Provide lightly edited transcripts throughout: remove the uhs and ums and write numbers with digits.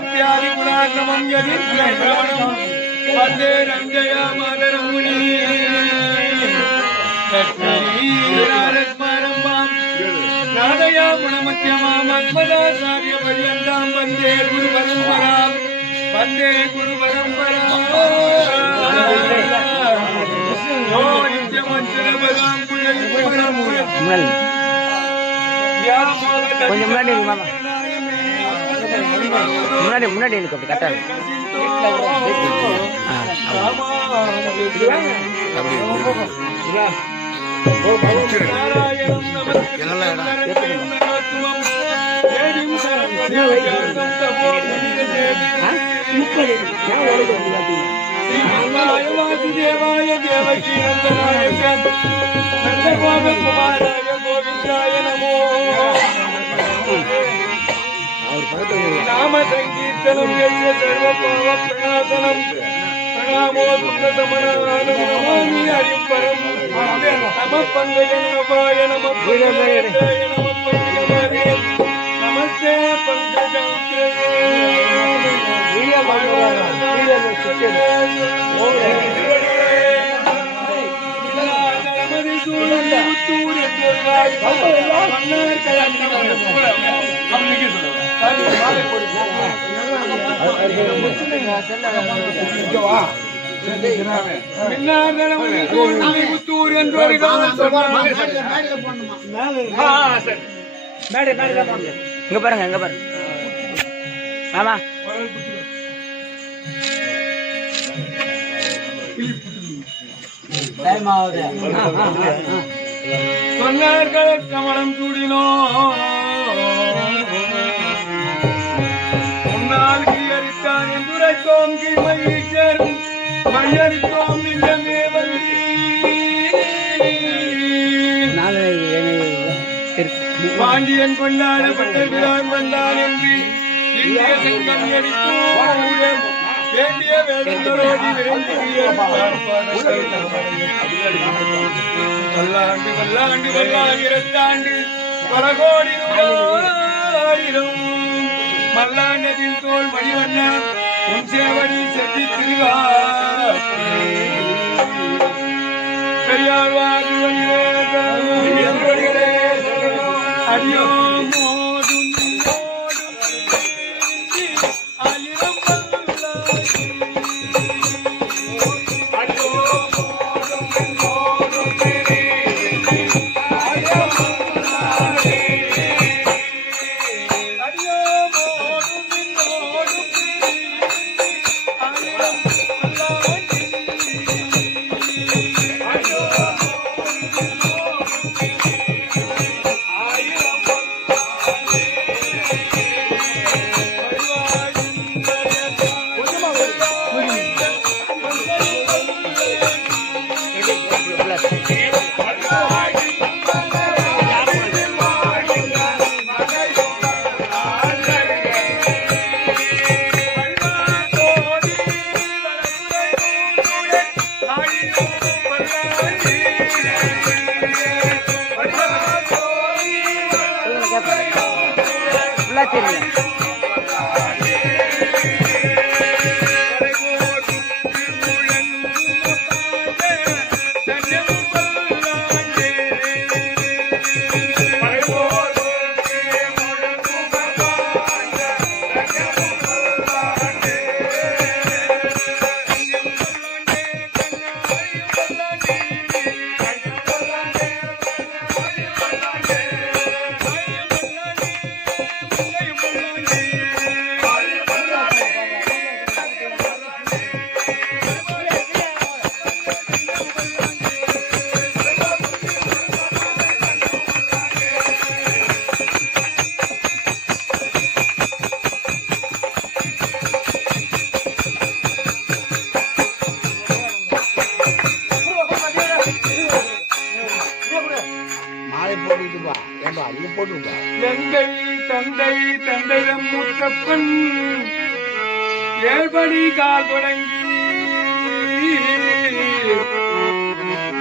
भक्त्यादि गुणागमं यदि वन्दे रञ्जया मातरमुनि लक्ष्मीनारस्मरम्बां नादया गुणमध्यमामत्मदाचार्य पर्यन्तां वन्दे गुरुपरम्परां वन्दे गुरुपरम्परां यो नित्यमञ्चलपदां கொஞ்சம் முன்னாடி மாமா முன்னாடி எனக்கு அப்படி கரெக்டாக वासुदेवाय देवकी नंदनाय नंदगोपकुमाराय गोविंदाय नमो नाम संकीर्तनं यस्य सर्वपाप प्रणाशनं प्रणामो दुःखशमनाय नमामि हरिं परं नमः पंकजनाभाय नमः पंकजाय नमः पंकजनाभाय नमस्ते पंकजाग्रये இங்க பாருங்க இங்க பாருங்க ஆமா சொன்னார்கள் கமலம் சூடினோ முன்னால் கீழறித்தான் என்றுரைத்தோம் கீழ்மையீச்சர் மையறித்தோம் இல்லமே வள்ளி பாண்டியன் கொண்டாடப்பட்ட விழான் வந்தான் என்று இந்திய சங்கம் எரித்தோம் வேண்டிய வேடங்களோடி வல்லாண்டு வல்லாண்டு வல்லாயிரத்தாண்டு பல கோடி ஆயிரம் மல்லாண்டதில் தோல் மணிவண்ண உன் சேவடி செட்டி திருவா பெரியாழ்வார் அடியோ எங்கள் தந்தை தந்தையம் முத்தப்பன் ஏழ்படி கால் தொடங்கி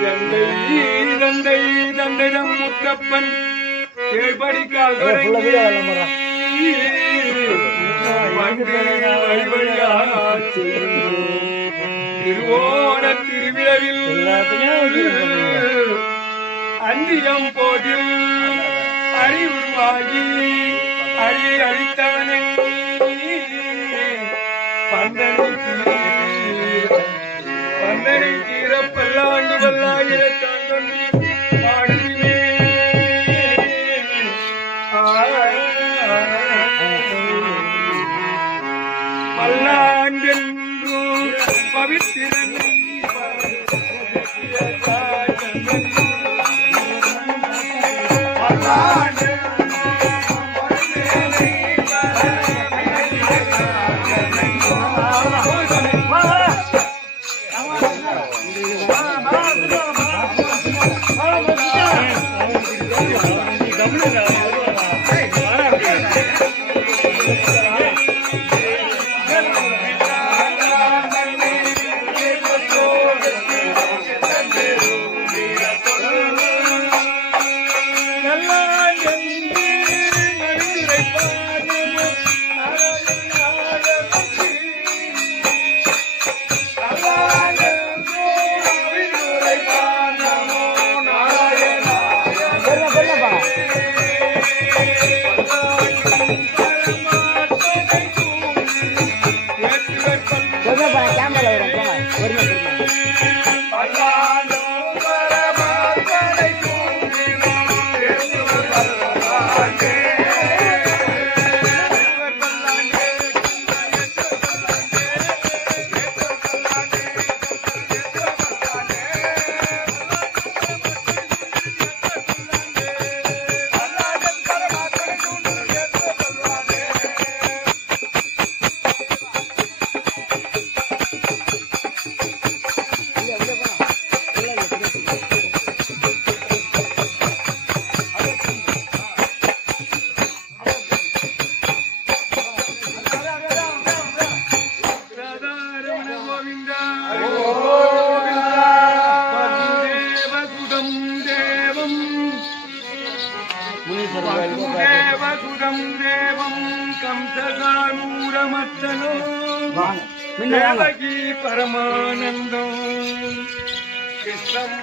தந்தை தந்தை தந்தையம் முத்தப்பன் ஏழ்படி கால் தொடங்கி அந்நியம் போதில் அறிவுருவாகி அறி அளித்தவனே பந்தனை தீர பல்லாண்டு பல்லாயிரத்தாண்டு பாடுமே பல்லாண்டென்று பவித்திரன் தேவசுதம் தேவம் கம்சகானூரமத்தனோ தேவகி பரமானந்தம் கிருஷ்ணம்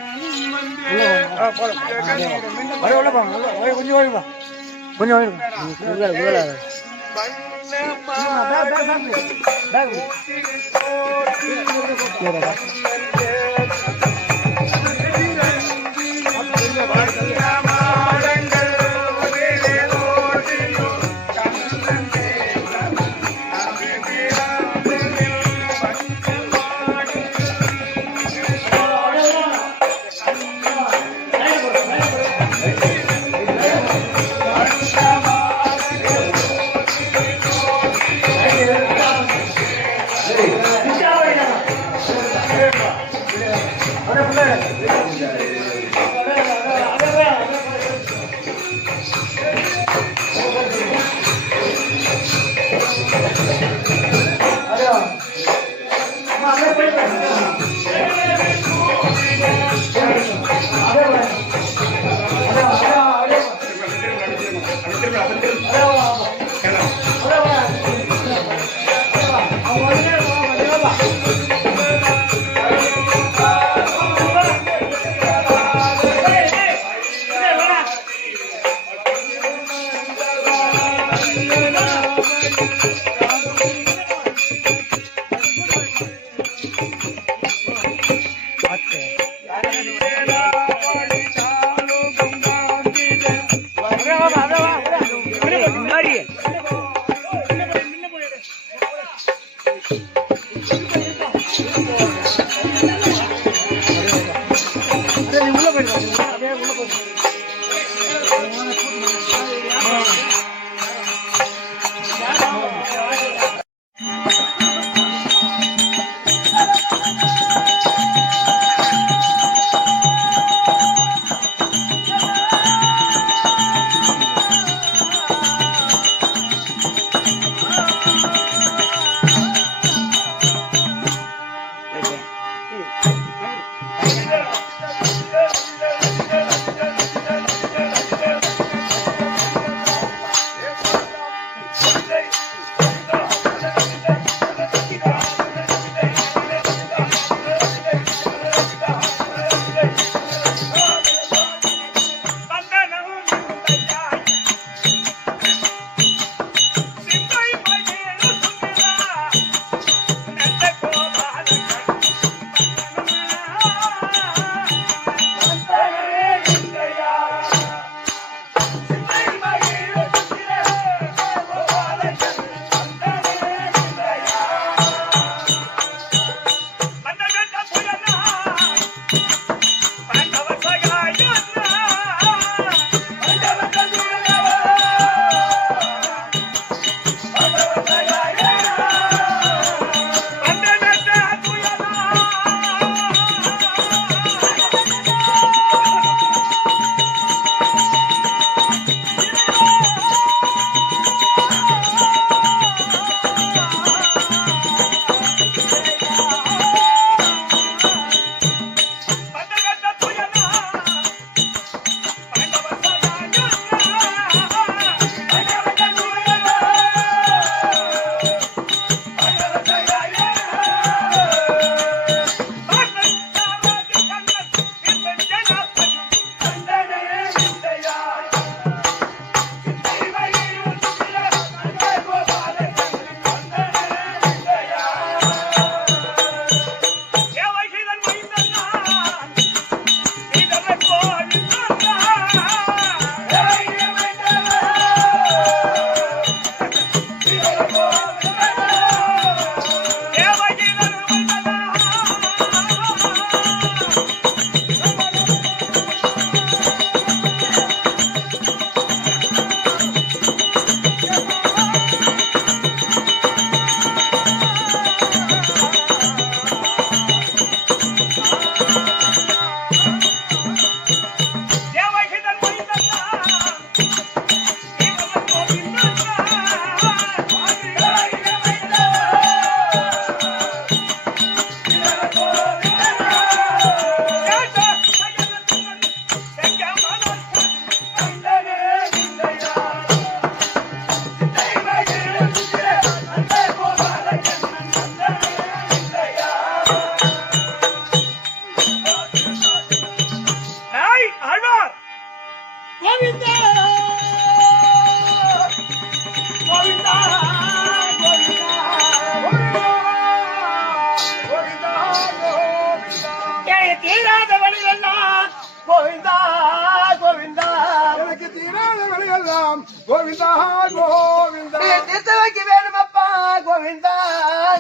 கோவிந்தா கோவிந்தா தீர்த்து வைக்க வேணுமப்பா கோவிந்தா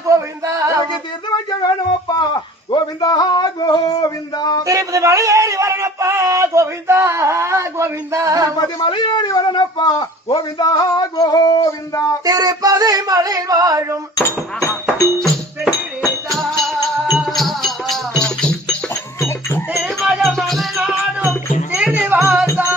கோவிந்தா தீர்த்து வைக்க வேணுமப்பா கோவிந்தா கோவிந்தா திருப்பதி மலையேறி வரணுப்பா கோவிந்தா கோவிந்தா திருப்பதி மலையேறி வரணுப்பா கோவிந்தா கோவிந்தா திருப்பதி மலை வாழும் திருமணம் சீனிவாசா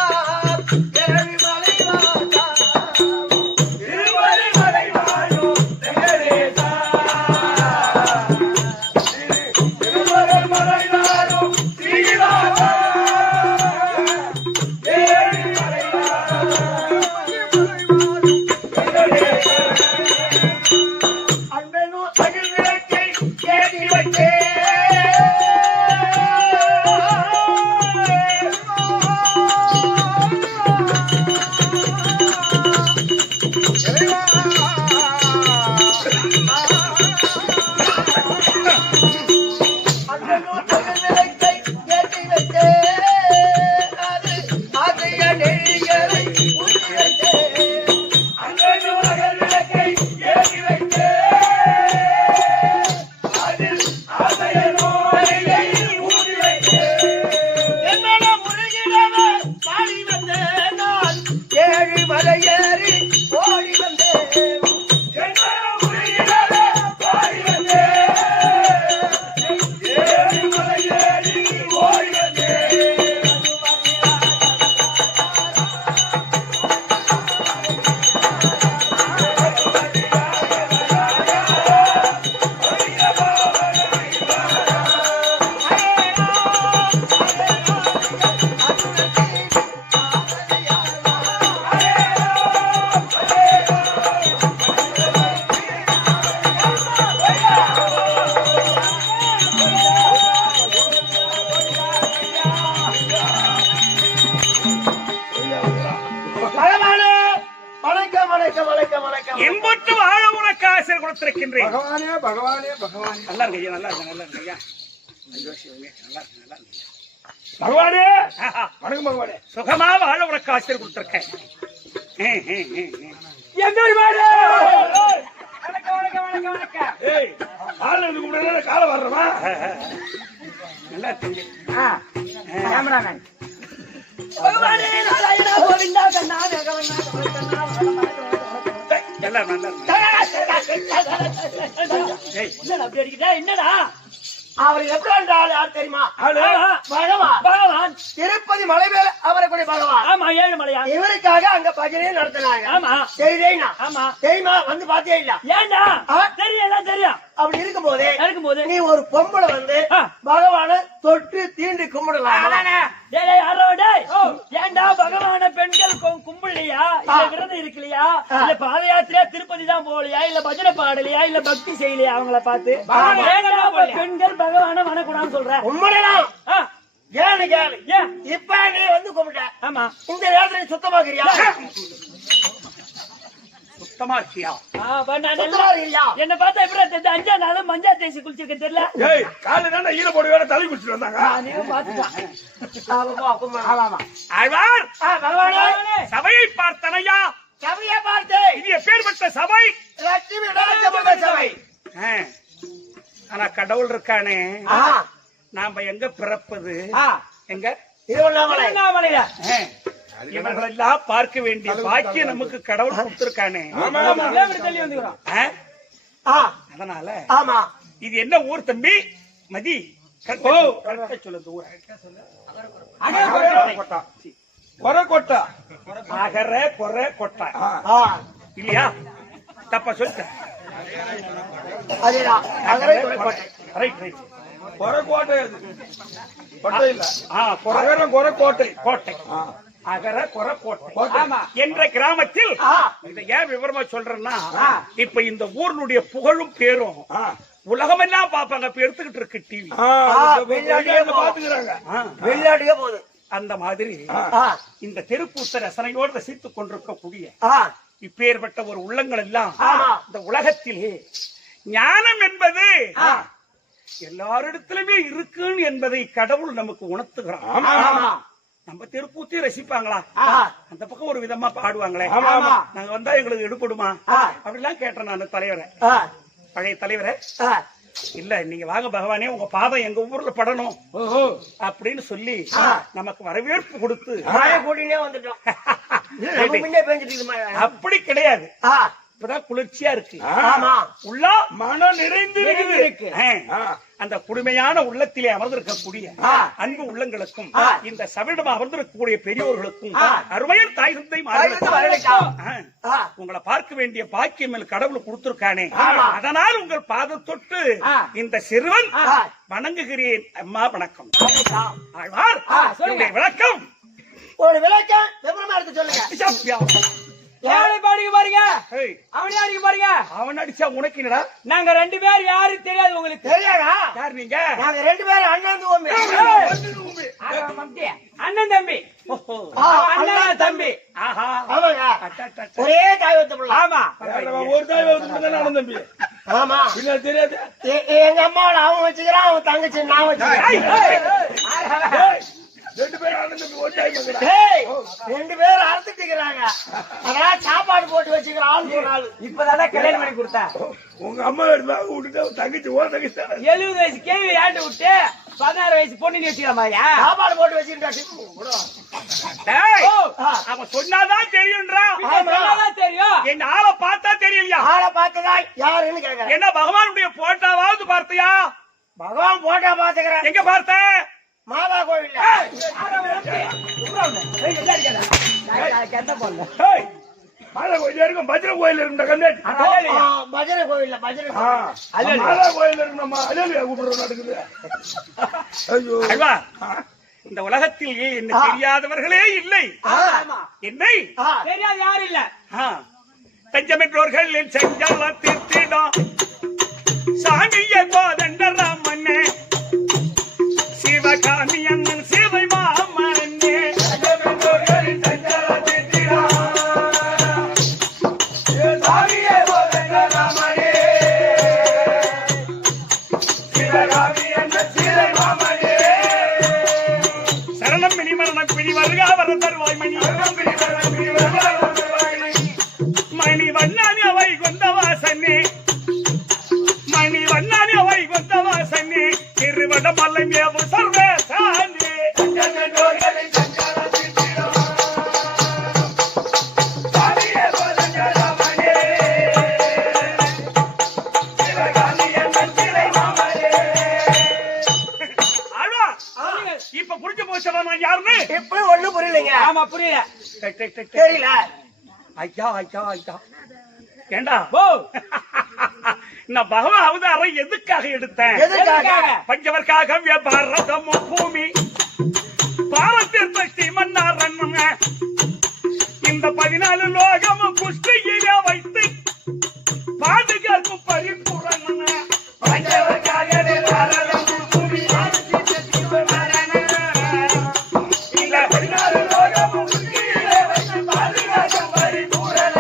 எம்பட்டு வாழ உனக்கு ஆசை கொடுத்திருக்கின்றேன். பகவானே பகவானே பகவானே நல்லா இருக்கு ஐயா, நல்லா இருக்கு, நல்லா இருக்கு ஐயா. நல்லா இருக்கு, நல்லா இருக்கு. பகவானே ஆஹா, வணக்கம் பகவானே. சுகமா வாழ உனக்கு ஆசை கொடுத்திருக்கேன். எங்க மாடு வணக்கம் வணக்கம் வணக்கம் வணக்கம். ஏய் ஆளு வந்து கும்பிடுறா கால வர்றமா நல்லா இருக்கு. கேமராமேன் பகவானே நாராயணா கோவிந்தா கண்ணா வேகவண்ணா நல்லா நல்லா இருக்கு. ஏய், என்னடா அப்படி அடிக்கிட்டா என்னடா அவர் எப்படி என்றால் யார் தெரியுமா பகவான் பகவான் திருப்பதி மலை மேல அவரை கூட பகவான் ஆமா ஏழுமலையா இவருக்காக அங்க பஜனை நடத்தினாங்க ஆமா தெரியுதா ஆமா தெரியுமா வந்து பாத்தியா இல்ல ஏண்டா தெரியும் எல்லாம் தெரியும். அப்படி இருக்கும் போதே இருக்கும்போது நீ ஒரு பொம்பளை வந்து பகவான தொட்டு தீண்டி கும்பிடலாம் ஏண்டா பகவான பெண்கள் கும்பிடலையா இல்ல விரதம் இருக்கலையா இல்ல பாத யாத்திரையா திருப்பதி தான் போகலையா இல்ல பஜனை பாடலையா இல்ல பக்தி செய்யலையா அவங்கள பார்த்து பெண்கள் பகவான வணக்கூடாதுன்னு சொல்ற கும்பிடலாம் ஏன்னு கேளு ஏன் இப்ப நீ வந்து கும்பிட்ட ஆமா இந்த நேரத்துல நீ சுத்தமாக்குறியா சுத்தமா இருக்கியா? இல்லையா என்ன பார்த்தா எப்படி தெரியுது? 5 நாள் மஞ்சா தேய்ச்சி குளிச்சிருக்க தெரியல. ஏய் காலையில தான ஈர போடு வேற தலை குடிச்சிட்டு வந்தாங்க. நீயும் பாத்துட்டான். ஆழ்வார் பகவானே சபையை பார்த்தனையா? சபையை பார்த்து இது எப்பேற்பட்ட சபை? லட்சுமி ராஜபத சபை. ஆனா கடவுள் இருக்கானே, நாம எங்க பிறப்பது? எங்க திருவண்ணாமலையில இவர்களெல்லாம் பார்க்க வேண்டிய பாக்கியம் நமக்கு கடவுள் கொடுத்திருக்கானே. அதனால ஆமா இது என்ன ஊர் தம்பி? மதி சொல்லுது ஊர் கொரக்கோட்டா அகர கொர கொட்டா இல்லையா? தப்பா சொல்லிட்ட. Right right. கொரக்கோட்டை கோட்டை இல்ல கொரக்கோட்டை கோட்டை அகர கொர கோட்டை என்ற கிராமத்தில் இதை ஏன் விவரமா சொல்றேன்னா, இப்ப இந்த ஊருடைய புகழும் பேரும் உலகமெல்லாம் பாப்பாங்க. இப்ப எடுத்துக்கிட்டு இருக்கு டிவி பாத்துக்கிறாங்க. வெளிநாட்டுக்கே போகுது. அந்த மாதிரி இந்த தெருக்கூத்த ரசனையோடு ரசித்துக் கொண்டிருக்கக்கூடிய இப்பேற்பட்ட ஒரு உள்ளங்கள் எல்லாம் இந்த உலகத்திலே ஞானம் என்பது எல்லாரிடத்திலுமே இருக்குன்னு என்பதை கடவுள் நமக்கு உணர்த்துகிறான். நம்ம தெருக்கூத்தையும் ரசிப்பாங்களா? அந்த பக்கம் ஒரு விதமா பாடுவாங்களே, ஆமா, ஆமா. நாங்க வந்தா எங்களுக்கு எடுப்படுமா அப்படிலாம் கேட்டேன் நான் தலைவரை, பழைய தலைவரை. இல்ல நீங்க வாங்க பகவானே, உங்க பாதம் எங்க ஊர்ல படணும் அப்படின்னு சொல்லி நமக்கு வரவேற்பு கொடுத்து கூட்டினே வந்துட்டோம். முன்னே பெஞ்சிட்டு அப்படி கிடையாது, இப்பதான் குளிர்ச்சியா இருக்கு. ஆமா, உள்ளா மனம் நிறைந்து இருக்கு. அந்த குடுமையான உள்ளத்திலே அமர்ந்திருக்கக்கூடிய அன்பு உள்ளங்களுக்கும் இந்த சபையிடம் அமர்ந்திருக்கக்கூடிய பெரியோர்களுக்கும் அருமையர் தாய் தந்தை உங்களை பார்க்க வேண்டிய பாக்கியம் கடவுள் கொடுத்திருக்கானே, அதனால் உங்கள் பாதம் தொட்டு இந்த சிறுவன் வணங்குகிறேன். அம்மா வணக்கம். ஆழ்வார் என்னுடைய விளக்கம் ஒரு விளக்கம் விவரமா எடுத்து சொல்லுங்க. பாருங்க பாருங்க, அவனே அடிக்க பாருங்க. அவன் அடிச்சா உனக்கு என்னடா? நாங்க 2 பேர் யாரும் தெரியாது உங்களுக்கு. தெரியாதா? யார் நீங்க? நாங்க 2 பேரும் அண்ணன் தம்பி. அண்ணன் தம்பி, அண்ணன் தம்பி. ஆமாங்க, ஒரே தாய் வந்த பிள்ளை. ஆமா, ஒரு தாய் அண்ணன் தம்பி. ஆமா, பின்ன தெரியாது. எங்க அம்மாவோட அவன் வச்சுக்கிறான், அவன் தங்கச்சி நான் வச்சுக்கிறேன். 2 பேரும் அண்ணன் தம்பி ஒரு தாய் மகனா. 2 பேரும் அறுத்துட்டு இருக்கிறாங்க. அதான் சாப்பாடு போட்டு வச்சுக்கிறான், ஆளுக்கு ஒரு ஆளு. இப்பதானே கல்யாணம் பண்ணி கொடுத்தா. உங்க அம்மா எடுத்து விட்டுட்டு தங்கச்சி ஓ தங்கச்சி 70 வயசு கேள்வி ஆண்டு விட்டு 16 வயசு பொண்ணு வச்சுக்கலாமாயா? சாப்பாடு போட்டு வச்சுக்கிட்டா அவன் சொன்னாதான் தெரியும்ன்றான். தெரியும், என் ஆளை பார்த்தா தெரியலையா? ஆளை பார்த்ததா யாருன்னு கேக்குறேன். என்ன பகவானுடைய போட்டாவாவது பார்த்தியா? பகவான் போட்டா பாத்துக்கிறேன். எங்க பார்த்த? மாதா கோவில். மாதா கோயில் இருக்கும், பஜ்ர கோயில் இருக்கும். பஜனை கோவில், பஜனை மாதா கோயில் இருக்கணும்மா. அலையா கூப்பிடுறோம் நடக்குது. ஐயோ, இந்த உலகத்தில் என்ன தெரியாதவர்களே இல்லை. என்னை தெரியாது யாரும் இல்ல. தஞ்சமென்றோர்கள் செஞ்சால திருத்திடும் சாமிய கோதண்டராமன்னே, சிவகாமி அண்ணன் சிவை மாமன்னே, சரணம் மினி மரணம் பிடி வருகா வர தருவாய் மணி மணி வண்ணானி அவை கொண்ட வாசனே, மணி வண்ணானி அவை கொண்ட வாசனே, திருவட மல்லங்கேவு சர்வேசானே. இப்ப புரிஞ்சு போச்சா நான் யாருன்னு? இப்ப ஒண்ணும் புரியலைங்க. ஆமா, புரியல. தெரியல. ஐயா ஐயா ஐயா, ஏண்டா நான் பகவான் அவதாரம் எதுக்காக எடுத்தேன்? எதுக்காக? பஞ்சவர்க்காக பாரதம் பூமி பாரதீர்த்தி மன்னாரன் இந்த 14 லோகமும் குஷ்டியில வைத்து பாதுகாக்கும் பரிபூரண பஞ்சவர்க்காக பாரதம் பூமி இந்த 14 லோகமும் குஷ்டியில வைத்து பாதுகாக்கும் பரிபூரண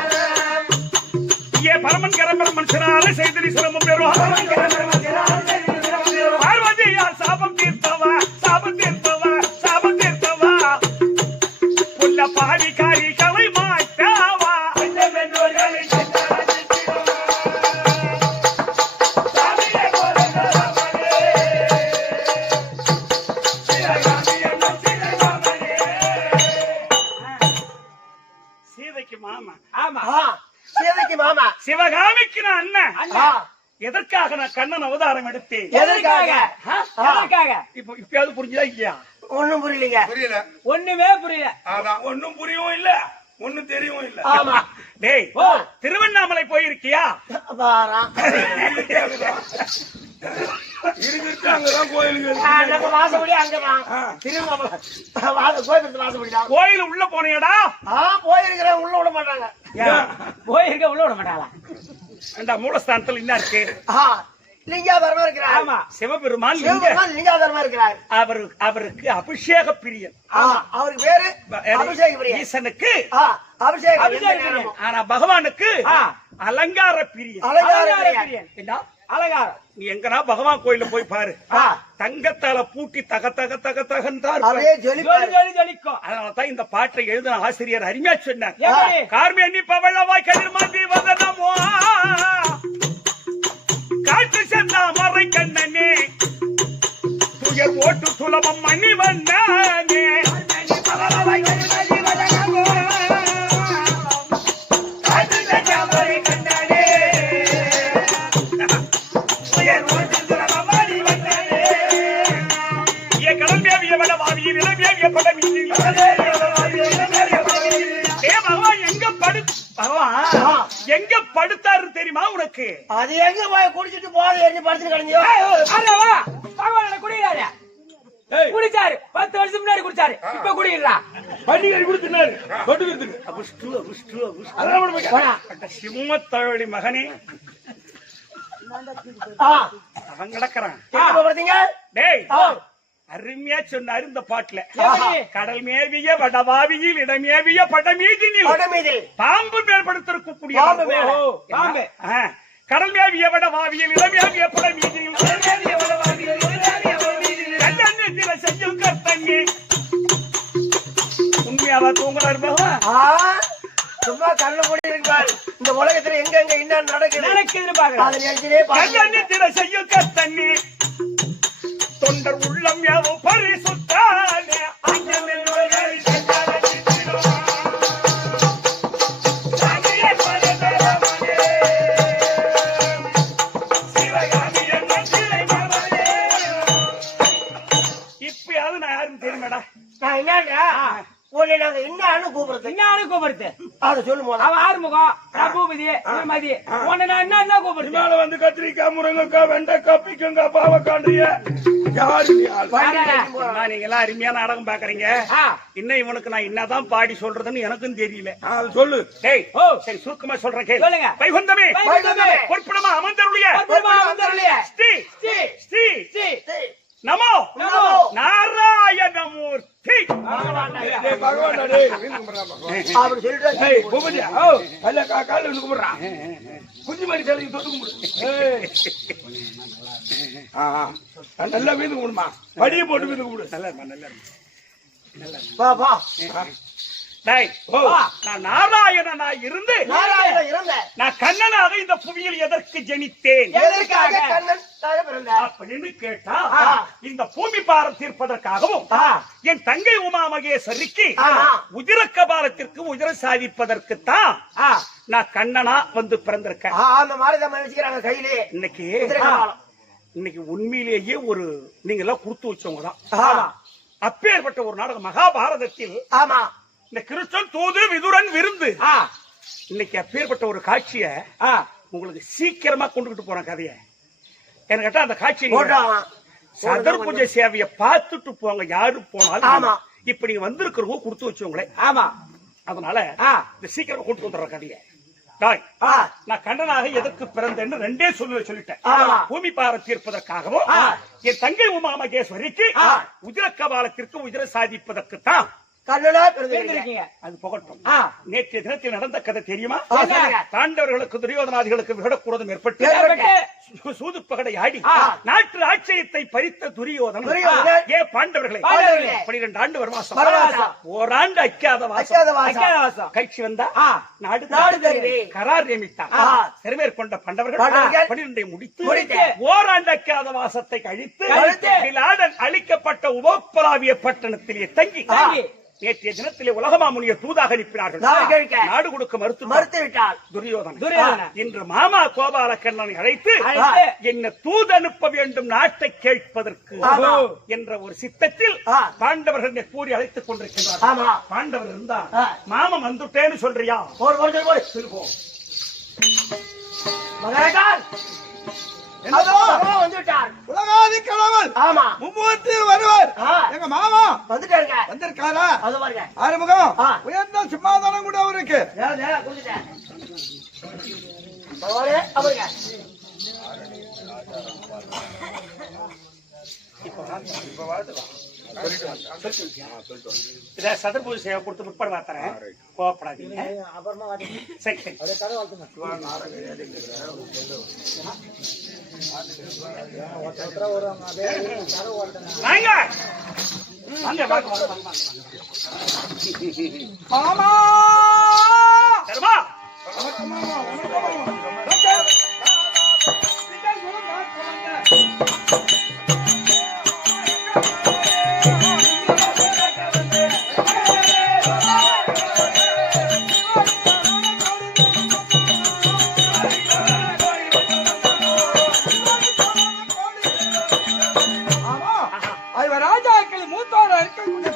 ஏ பரமன் கரம்பர மனுஷனால செய்தி சிரமம் பெறும் பார்வதியா சாபம் தீர்த்தவா, சாபம் தீர்த்தவா, சாபம் தீர்த்தவா, புள்ள பாடி காரி கலை மாட்டாவா. சீதைக்கு மாமா. ஆமா, சீதைக்கு மாமா. சிவகாமிக்கு நான் அண்ணன். அண்ணன். எதற்காக நான் கண்ணன் அவதாரம் எடுத்தேன்? எதற்காக? எதற்காக? இப்பயாவது புரிஞ்சுதா இல்லையா? ஒண்ணும் புரியலைங்க. புரியல. ஒண்ணுமே புரியல. அதான் ஒண்ணும் புரியவும் இல்ல, ஒண்ணும் தெரியவும் இல்ல. ஆமா. டேய், திருவண்ணாமலை போயிருக்கியா? இருக்கு, அங்கதான் கோயிலுக்கு. நம்ம வாசப்படி அங்கதான். திருவண்ணாமலை கோயில் வாசப்படிதான். கோயில் உள்ள போனியடா? போயிருக்கிறேன், உள்ள விட மாட்டாங்க. போயிருக்க உள்ள விட மாட்டாங்களா? மூலஸ்தானத்தில் என்ன இருக்கு? லிங்காதாரமா இருக்கிறார். ஆமா, சிவபெருமான் லிங்காதாரமா இருக்கிறார். அவருக்கு அபிஷேக பிரியன். அவருக்கு பேரு அபிஷேக பிரியன். ஈசனுக்கு அபிஷேக பிரியன். ஆனா பகவானுக்கு அலங்கார பிரியன். அலங்கார பிரியன். அலங்காரம். நீ எங்கனா பகவான் கோயில போய் பாரு, தங்கத்தால பூட்டி தக தக தக தகன்றார். அப்படியே ஜொலி ஜொலி ஜொலிக்கும். அதனாலதான் இந்த பாட்டை எழுதின ஆசிரியர் அருமையா சொன்னார். எப்படி? கார்மேனி பவளவாய் கதிர்மாந்தி வதனமோ காட்டு சென்னா மறை கண்ணனே துயர் ஓட்டு சுலபம் மணி வந்தானே பவளவாய் கதிர்மாந்தி வதனமோ காட்டு சென்னா மறை கண்ணனே துயர் ஓட்டு சுலபம் மணி வந்தானே ஏ கடல் மேவிய வடவாவியில் இளமேவிய படமீனில் எங்க படுத்தாரு தெரியுமா உனக்கு? அது எங்க போய் குடிச்சிட்டு போத எண்ணி படுத்து கிடந்தியோ? குடிக்கிறாரு, குடிச்சாரு 10 வருஷம் முன்னாடி குடிச்சாரு, இப்ப குடிக்கிறா. பண்டிகை கொடுத்துனாரு சிம்மத்தழி மகனே அவன் கிடக்குறான். டேய் அருமையா சொன்னாரு இந்த பாட்டுல. கடல் மேவிய வடவாவியில் இடமேவிய படமீதினில் பாம்பு மேற்படுத்திருக்கக்கூடிய கடல் மேவிய வடவாவியில் இடமேவிய படமீதினில் செய்யும் கர்த்தங்கி உண்மையாவா தூங்குறாரு பகவான்? சும்மா கண்ணு மூடி இருப்பாரு. இந்த உலகத்துல எங்க எங்க என்ன நடக்குதுன்னு பாக்குறேன். செய்யும் கர்த்தங்கி தொண்டர் உள்ளம் யாவும் பரிசுத்தானே இப்பயாவது நான் யாருன்னு தெரியுமாடா? நான் என்னடா உன்னை நாங்க என்ன கூப்பிடுறது அதை சொல்லுமா? அவன் ஆறுமுகம் பூபதி மதி உன்னை நான் என்ன கூப்பிடுறது? மேல வந்து கத்திரிக்காய் முருங்கைக்காய் வெண்டைக்காய் பீக்கங்காய் பாவக்காண்டிய யாரு நீங்க எல்லாம் அருமையா நாடகம் பாக்குறீங்க. இன்னும் இவனுக்கு நான் என்னதான் பாடி சொல்றதுன்னு எனக்கும் தெரியல. அது சொல்லு. டேய் சரி சுருக்கமா சொல்றேன் கேளு. வைகுந்தமே பொற்புடமா அமர்ந்தருளிய ஸ்ரீ ஸ்ரீ ஸ்ரீ நமோ நாராயணமூர்த்தி அப்படி சொல்லிட்டு குஞ்சு மாதிரி செலவு தொட்டு கும்பிடு. நல்லா வீந்து கும்பிடுமா, படியை போட்டு வீந்து கும்பிடு. நல்லா நான் நாராயணனா இருந்து நான் கண்ணனாக இந்த புவியில் எதற்கு ஜனித்தேன் அப்படின்னு கேட்டா இந்த பூமி பாரம் தீர்ப்பதற்காகவும் என் தங்கை உமா மகேஸ்வரிக்கு உதிரக்கபாலத்திற்கு உதிர சாதிப்பதற்குத்தான் நான் கண்ணனா வந்து பிறந்திருக்கேன். அந்த மாதிரி வச்சுக்கிறாங்க கையிலே. இன்னைக்கு உண்மையிலேயே ஒரு நீங்க எல்லாம் கொடுத்து வச்சவங்க தான். அப்பேற்பட்ட ஒரு நாடகம் மகாபாரதத்தில் இந்த கிருஷ்ணன் தூது விதுரன் விருந்து இன்னைக்கு அப்பேற்பட்ட ஒரு காட்சிய உங்களுக்கு சீக்கிரமா கொண்டுகிட்டு போற கதைய என்ன கேட்டா அந்த காட்சியை சதர்புஜ சேவையை பார்த்துட்டு போங்க. யாரு போனாலும் இப்ப நீங்க வந்திருக்கிறவங்க கொடுத்து வச்சவங்களே. அதனால இந்த சீக்கிரமா கொண்டு வந்துடுற கதைய. நான் கண்ணனாக எதற்கு பிறந்தேன்னு ரெண்டே சொல்லிட்டேன். பூமி பாரம் தீர்ப்பதற்காகவும் என் தங்கை உமா மகேஸ்வரிக்கு உதிரக்கபாலத்திற்கு உதிர சாதிப்பதற்குத்தான் அது போகட்டும். நேற்றைய தினத்தில் நடந்த கதை தெரியுமா? பாண்டவர்களுக்கு துரியோதனாதிகளுக்கு விகடக்கூடதும் ஏற்பட்டு சூது பகடை ஆடி நாட்டு ஆட்சியத்தை பறித்த துரியோதனன் ஏ பாண்டவர்களை 12 ஆண்டு வனவாசம், ஓராண்டு அக்காத வாசம் கட்சி வந்தா நாடு கரார் நியமித்தார். சிறுமேற்கொண்ட பாண்டவர்கள் 12 முடித்து ஓராண்டு அக்காத வாசத்தை கழித்து அளிக்கப்பட்ட உபோப்பலாவிய பட்டணத்திலே தங்கி நேற்றைய தினத்திலே உலகமாமுனிய தூதாக அனுப்பினார்கள். நாடு கொடுக்க மறுத்துவிட்டார் துரியோதனன். இன்று மாமா கோபால கண்ணனை அழைத்து என்ன தூது அனுப்ப வேண்டும் நாட்டை கேட்பதற்கு என்ற ஒரு சித்தத்தில் பாண்டவர்கள் கூறி அழைத்துக் கொண்டிருக்கின்றார். பாண்டவர் இருந்தா மாமன் வந்துட்டேன்னு சொல்றியா? உலகாதி கடவுள் மும்மூர்த்தியில் வருவார். எங்க மாமா வந்திருக்காரா? ஆறுமுகம் உயர்ந்த சிம்மாதனம் கூட அவருக்கு. சதுர்பூஜை சேவை கொடுத்து பிற்பாடு வார்த்தறேன், கோவப்படாதீங்க. சரி சரி வாங்க வாங்க வாங்க மாமா தர்மா வணக்கம் மாமா வணக்கம் மாமா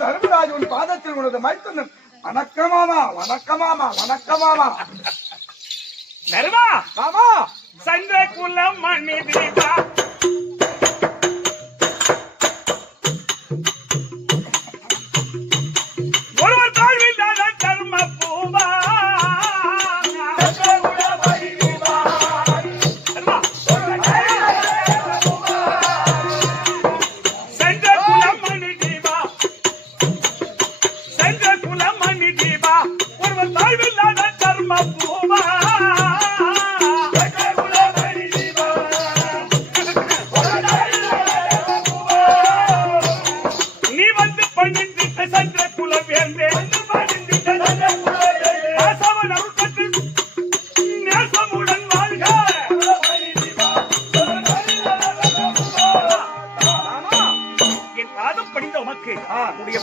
தர்மராஜன் பாதத்தில் உனது மைத்தனன் வணக்கமாமா வணக்கமாமா வணக்கமாமா தர்மா மாமா சந்திர குலம் மணி தீபா ஒருவர் தாழ்வில் தர்ம பூவா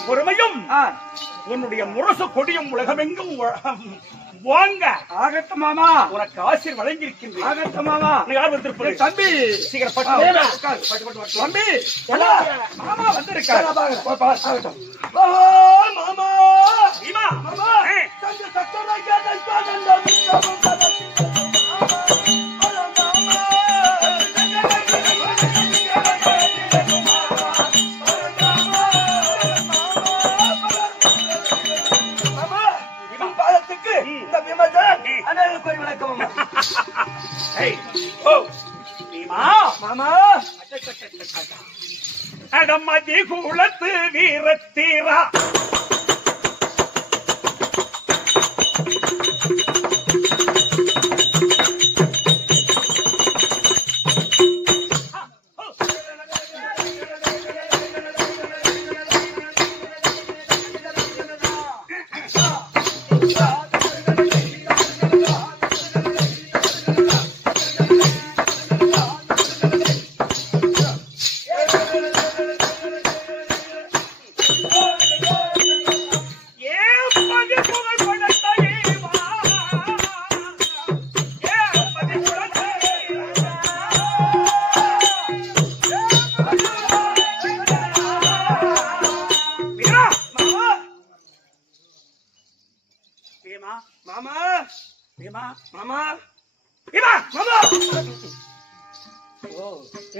பொறுமையும் உன்னுடைய முரசு கொடியும் உலகமெங்கும் வாங்க ஆகட்டும் மாமா உனக்கு ஆசீர் வழங்கியிருக்கின்றேன் ஆகட்டும் மாமா தம்பி சீக்கிரம் தம்பி மாமா வந்திருக்காரு ஆகட்டும் மாமா மாமா அடமதி குலத்து வீரத்தீரா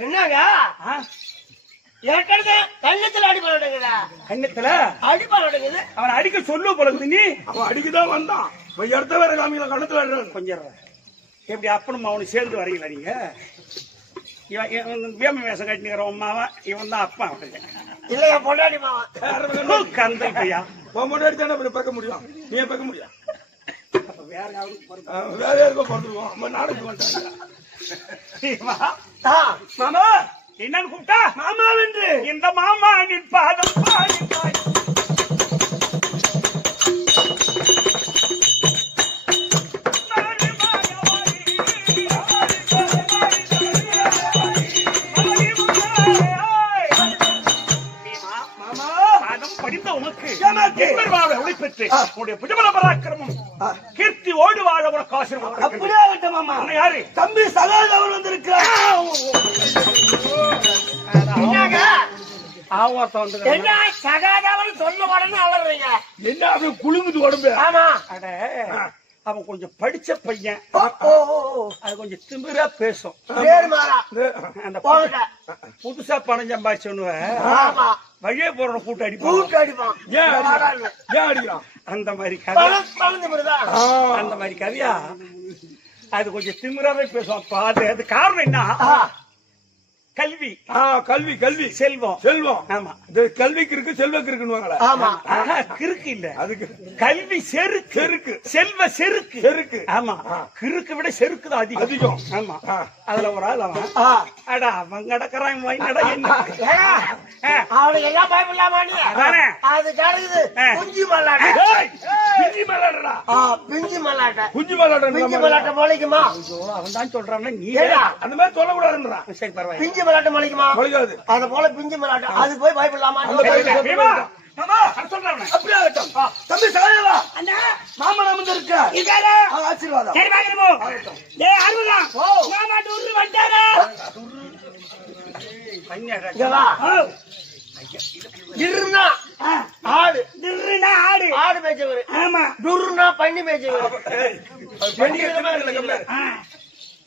என்னங்க ஏற்கனவே கண்ணத்துல கண்ணத்துல அடிபடுங்குது அவன் அடிக்க சொல்லு போலகுது நீ அவன் அடிக்குதான் வந்தான் எடுத்த வேற காமியில கணத்துல அடிறான் கொஞ்சம் எப்படி அப்பனும் அவனு சேர்ந்து வரீங்களா நீங்க இவன் வேம வேஷம் கட்டினுக்கிற அம்மாவன் இவன் தான் அப்பா இல்லையா பொண்டாடி மாவன் கந்தை பையா உன் முன்னாடி தானே அப்படி பார்க்க முடியும் நீ பார்க்க முடியும் வேற யாரும் வேற யாருக்கோ பிறந்துருவோம் நம்ம நாடுக்கு வந்துட்டாங்க மாமா என்னன்னு கூப்பிட்டா மாமாவென்று இந்த மாமாவின் பாதம் பாடித்தாய் உழைப்பெற்று உன்னுடைய புஜபல பராக்கிரமம் கீர்த்தி ஓடி வாழ உனக்கு ஆசீர்வாதம். அப்படியே ஆகட்டும் மாமா. யாரு தம்பி சகாதேவன் வந்திருக்கிறார். என்ன சகாதேவன் சொன்ன உடனே அலறீங்க? என்ன அப்படி குலுங்குது உடம்பு? ஆமா. அவன் கொஞ்சம் படிச்ச பையன், அது கொஞ்சம் திமிரா பேசும். அந்த புதுசா பணம் சம்பாதிச்சவனுவ வழியே போற கூட்டு அடிப்பான். ஏன் அடிக்கிறான்? அந்த மாதிரி கதை, அந்த மாதிரி கதையா அது கொஞ்சம் திமிராவே பேசுவான். பாது அது காரணம் என்ன, கல்வி, கல்வி கல்வி செல்வம். செல்வம். ஆமா, இந்த கல்விக்கு இருக்கு செல்வக்கு இருக்குன்னு ஆமா. கிறுக்கு இல்ல, அதுக்கு கல்வி செருக்கு, செருக்கு. செல்வ செருக்கு. செருக்கு. ஆமா, கிறுக்கு விட செருக்கு தான் அதிகம். அதிகம். ஆமா, அதுல ஒரு ஆள் அவன். அடா அவன் கடக்கறான் வாங்கிடா என்ன. அவனுக்கு எல்லாம் பயப்படலாமா நீ? அதானே. அது கிடக்குது குஞ்சு மல்லாட்டை. பிஞ்சி மலாடா. பிஞ்சு மல்லாட்டை. குஞ்சு மலாடா. பிஞ்சு மல்லாட்டை முளைக்குமா? அவன் தான் சொல்றான்னா நீ அந்த மாதிரி சொல்லக்கூடாதுன்றான். சரி பரவாயில்ல. பிஞ்சு மல்லாட்டை முளைக்குமா? முளைக்காது. அத போல பிஞ்சு மல்லாட்டை அது போய் பயப்படலாமா? பீமா, மாமா சொல்றானே அப்படியே ஆகட்டும். தம்பி சகாயவா, அண்ணா மாமா நம்ம இருக்க இருக்காரா? ஆசீர்வாதம். சரி பாக்கறமோ. டேய் அருளா. மாமா டூர் வந்தாரா? இங்க வா. டிர்னா ஆடு. டிர்னா ஆடு. ஆடு மேய்ச்சவரு. ஆமா. டுர்னா பண்ணி மேய்ச்சவரு.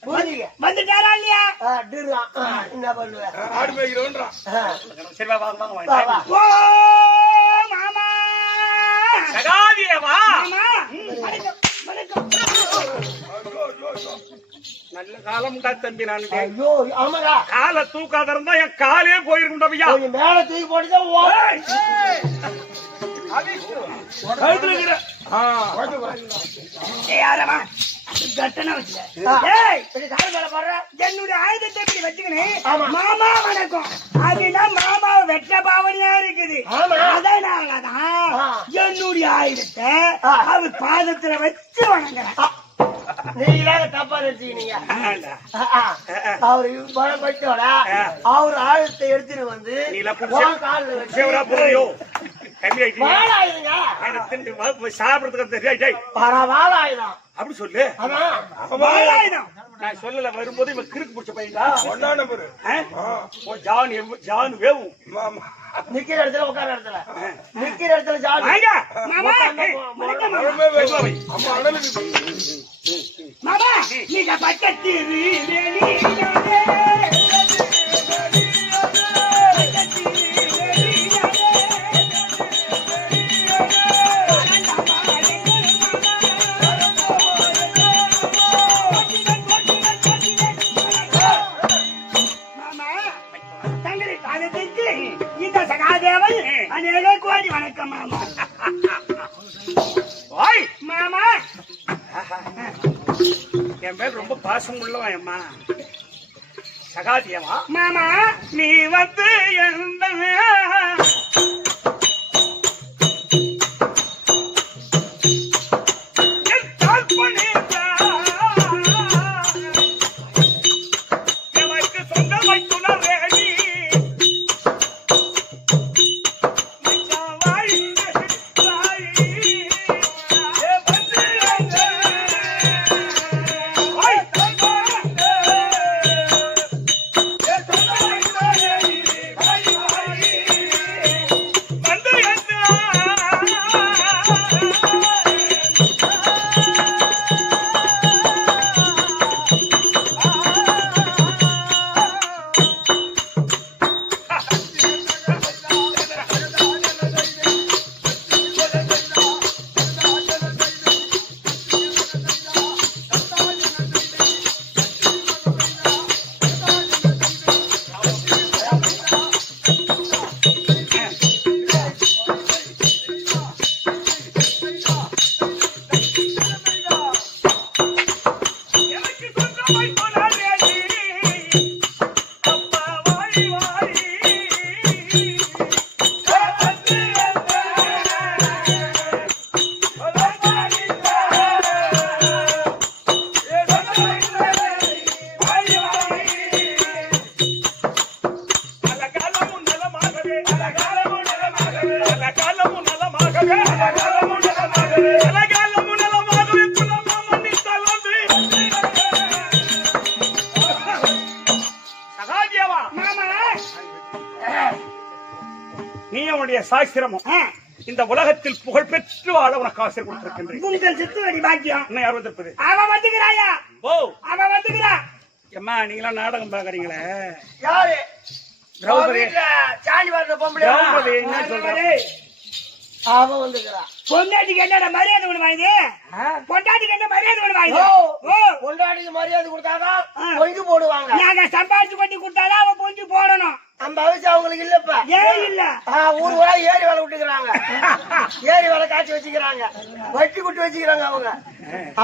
புரியுங்க. வந்துட்டாரா இல்லையா? டிர்னா என்ன பண்ணுவ? ஆடு மேய்க்கிறவன்றான். சரி வா வாங்க வா, வாங்க. வா. ஓ மாமா. சகாதேவா, மாமா. வணக்கம் வணக்கம். நல்ல காலம் தான் தம்பி. நான் ஐயோ ஆமாடா. காலை தூக்காத இருந்தா என் காலே போயிருக்கும் ஐயா. கொஞ்சம் மேல தூக்கி போட்டுதான் கழுத்துல இருக்கிற. ஏய் ஆரமா. கட்டண வச்சுல. ஏய் கால் மேல போடுற. என்னுடைய ஆயுதத்தை இப்படி வச்சுக்கினு மாமா வணக்கம் அப்படின்னா மாமாவை வெட்ட பாவனையா இருக்குது. அதனாலதான் என்னுடைய ஆயுதத்தை அவர் பாதத்துல வச்சு வணங்குறேன். நீங்க தப்பா நினைச்சீங்க. அவரு பணப்பட்டோட அவர் ஆயுதத்தை எடுத்துட்டு வந்து காலில் சாப்பிடறதுக்கு ஆயுதம் அப்படி சொல்லு. ஆயுதம் நான் சொல்லல. வரும்போது இவன் கிறுக்கு பிடிச்ச பையன்டா. ஒன்னா நம்பரு. ஜான் வேவும். நிக்கிற இடத்துல உட்கார இடத்துல நிக்கிற இடத்துல ஜாதி. மாமா அம்மா அடலுக்கு மாமா நீங்க பக்கத்திரு இந்த சகாதேவன் அநேக கோடி வணக்கம் மாமா. மாமா என் பேர் ரொம்ப பாசம் உள்ளவன் அம்மா. சகாதேவா மாமா நீ வந்து எந்த நீ உன்னுடைய சாஸ்திரமும் இந்த உலகத்தில் புகழ் பெற்று வாழ உனக்கு ஆசை கொடுத்திருக்கின்றேன். உங்கள் சித்துவடி பாக்கியம். என்ன யார் வந்திருப்பது? அவன் வந்துக்கிறாயா? ஓ அவன் வந்துக்கிறா. அம்மா நீங்களாம் நாடகம் பாக்குறீங்களே. யாரு? திரௌபதி. சாணி வர்ற பொம்பளை. திரௌபதி என்ன சொல்ற? அவன் வந்துக்கிறான். பொண்டாட்டிக்கு என்னடா மரியாதை ஒண்ணு வாங்குது? பொண்டாட்டிக்கு என்ன மரியாதை ஒண்ணு வாங்குது? பொண்டாட்டிக்கு மரியாதை கொடுத்தாதான் பொஞ்சு போடுவாங்க. நாங்க சம்பாதிச்சு பண்ணி கொடுத்தாதான் அவன் பொஞ்சு நம்ம அவசியம் அவங்களுக்கு இல்லப்ப. ஏன் இல்ல? ஊர் ஊரா ஏரி வேலை விட்டுக்கிறாங்க, ஏரி வேலை காய்ச்சி வச்சுக்கிறாங்க, வட்டி குட்டி வச்சுக்கிறாங்க அவங்க.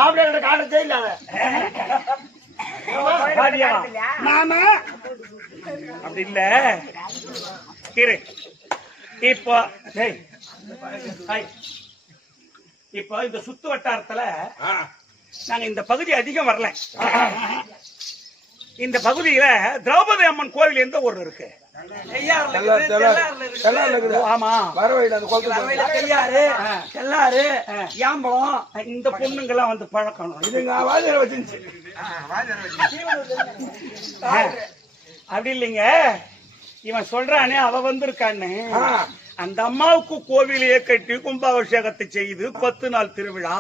அப்படியே காலத்தே இல்லாத மாமா அப்படி இல்ல இரு. இப்போ இப்போ இந்த சுத்து வட்டாரத்துல நாங்க இந்த பகுதி அதிகம் வரல. இந்த பகுதியில திரௌபதி அம்மன் கோவில் எந்த ஊர்ல இருக்கு? ஆமா, இந்த பொண்ணுங்க எல்லாம் வந்து பழக்கணும். அப்படி இல்லைங்க, இவன் சொல்றானே அவ வந்திருக்கான்னு, அந்த அம்மாவுக்கு கோவிலையே கட்டி கும்பாபிஷேகத்தை செய்து 10 நாள் திருவிழா.